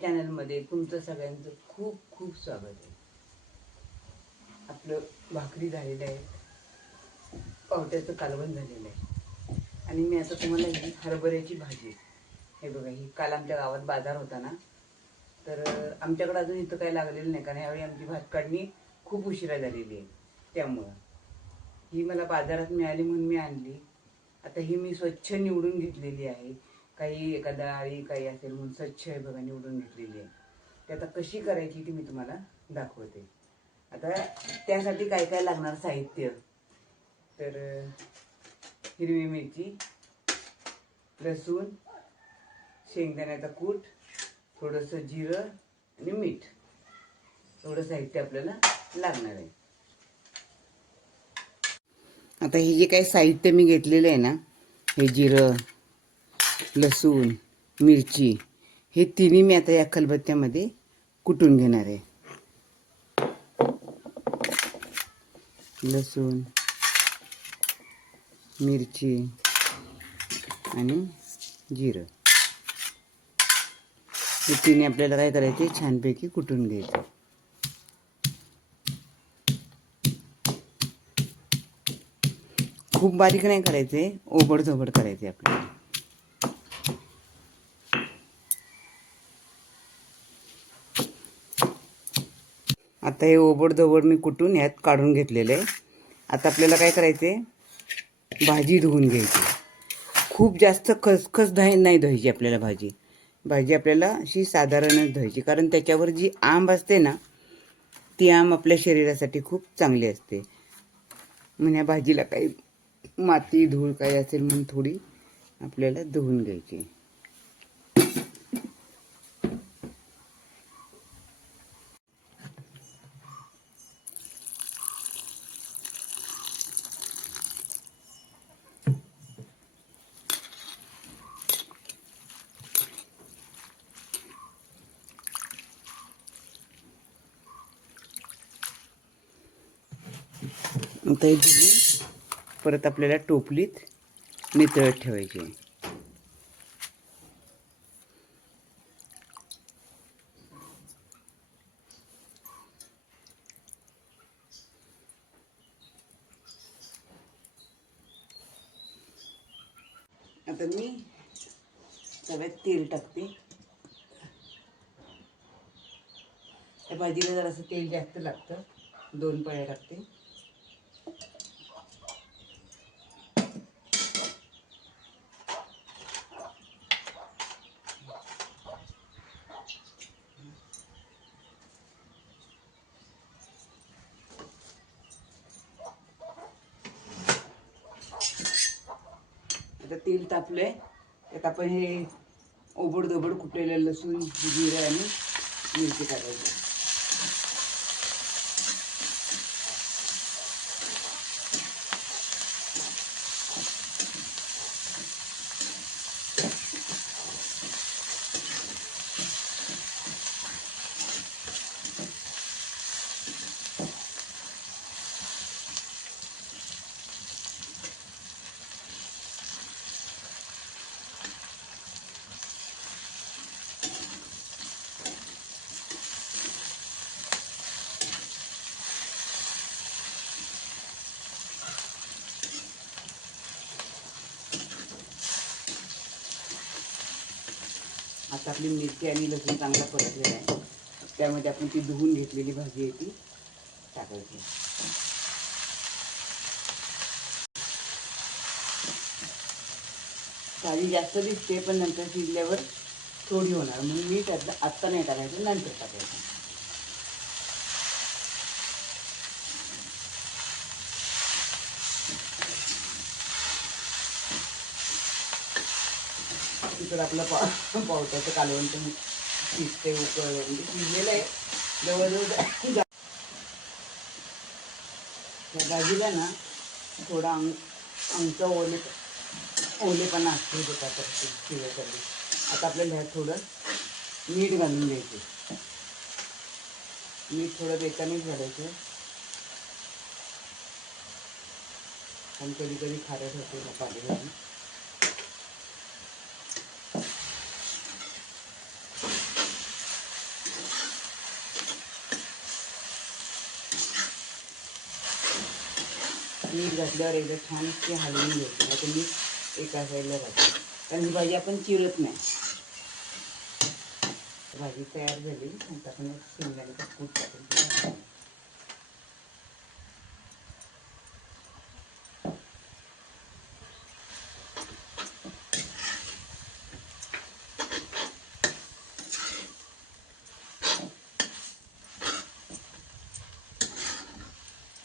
चॅनलमध्ये तुमचं सगळ्यांचं खूप खूप स्वागत आहे. आपलं भाकरी झालेलं आहे, पावट्याचं कालवण झालेलं आहे आणि मी आता तुम्हाला ही हरभऱ्याची भाजी, हे बघा, ही काल आमच्या गावात बाजार होता ना, तर आमच्याकडे अजून इथं काही लागलेलं नाही, कारण यावेळी आमची भात काढणी खूप उशिरा झालेली आहे. त्यामुळं ही मला बाजारात मिळाली म्हणून मी आणली. आता ही मी स्वच्छ निवडून घेतलेली आहे. काही एखादा आळी काही असेल म्हणून स्वच्छ आहे बघा निवडून घेतलेली आहे. ते आता कशी करायची ती मी तुम्हाला दाखवते. आता त्यासाठी काय काय लागणार साहित्य, तर हिरवी मिरची, लसूण, शेंगदाण्याचा कूट, थोडंसं जिरं आणि मीठ, एवढं साहित्य आपल्याला लागणार आहे. आता हे जे काही साहित्य मी घेतलेलं आहे ना, हे जिरं, लसूण, मिरची, हे तिन्ही मी आता या खलबत्त्यामध्ये कुटून घेणार आहे. लसूण, मिरची आणि जिरं, हे तिन्ही आपल्याला काय करायचे, छानपैकी कुटून घ्यायचे. खूप बारीक नाही करायचे, ओबडधोबड करायचे आपल्याला. आता हे ओबडधोबड मी कुटून ह्यात काढून घेतलेलं आहे. आता आपल्याला काय करायचे, भाजी धुवून घ्यायची. खूप जास्त खसखस नाही धुवायची आपल्याला भाजी आपल्याला अशी साधारणच धुवायची, कारण त्याच्यावर जी आंब असते ना, ती आंब आपल्या शरीरासाठी खूप चांगली असते. म्हणजे या भाजीला काही माती धूळ काही असेल म्हणून थोडी आपल्याला धुवून घ्यायची. आता हे धुवून परत आपल्याला टोपलीत नितळत ठेवायची. आता मी तव्यात तेल टाकते. त्या भाजीला जरासं तेल जास्त लागतं, 2 पळ्या टाकते. आता तेल तापलंय, त्यात आपण हे ओबडधोबड कुटलेलं लसूण, जिरं आणि मिरची टाकायची. आता आपली मिरची आणि लसूण चांगला परतलेला आहे. त्यामध्ये आपण ती धुवून घेतलेली भाजी आहे ती टाकायची. भाजी जास्त दिसते, पण नंतर शिजल्यावर थोडी होणार, म्हणून मी त्यातलं आत्ता नाही टाकायचं, नंतर टाकायचं. तिकडं आपलं पावट्याचं कालवण पण शिजते, म्हणजे शिजलेलं आहे जवळजवळ. त्या भाजीला ना थोडा आमचा ओलेपणा असतो त्याच्यात शिजण्यासाठी. आता आपल्याला ह्यात थोडं मीठ घालून द्यायचं. मीठ थोडं बेतानीच घालायचं, पण कधी कधी खारट होते ना पालेभाजी. मीठ घातल्यावर एकदा छान ते हलवून घ्यायचं, नाही तर मीठ एका साईडला राहते, कारण ही भाजी आपण चिरत नाही. भाजी तयार झाली, नंतर आपण शेंगदाण्याचं कूट टाकून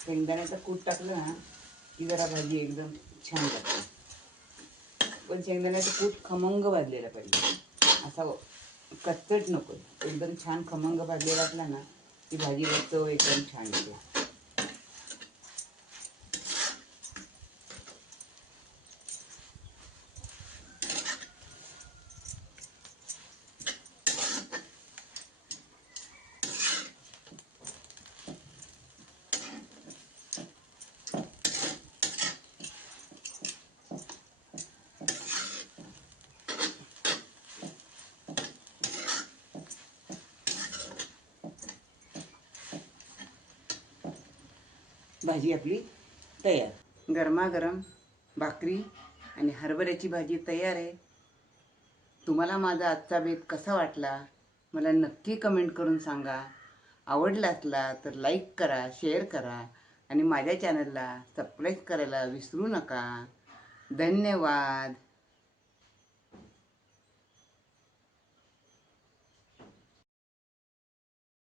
शेंगदाण्याचं कूट टाकलं ना की जरा भाजी एकदम छान लागते. पण शेंगदाण्याचं कूट खमंग भाजलेला पाहिजे, असा कच्चट नको, एकदम छान खमंग भाजलेला असला ना ती भाजीला चव एकदम छान येते. भाजी आपली तयार. गरमागरम भाकरी आणि हरभऱ्याची भाजी तयार आहे. तुम्हाला माझा आजचा बेत कसा वाटला मला नक्की कमेंट करून सांगा. आवडला असला तर लाईक करा, शेअर करा आणि माझ्या चॅनलला सबस्क्राईब करायला विसरू नका. धन्यवाद.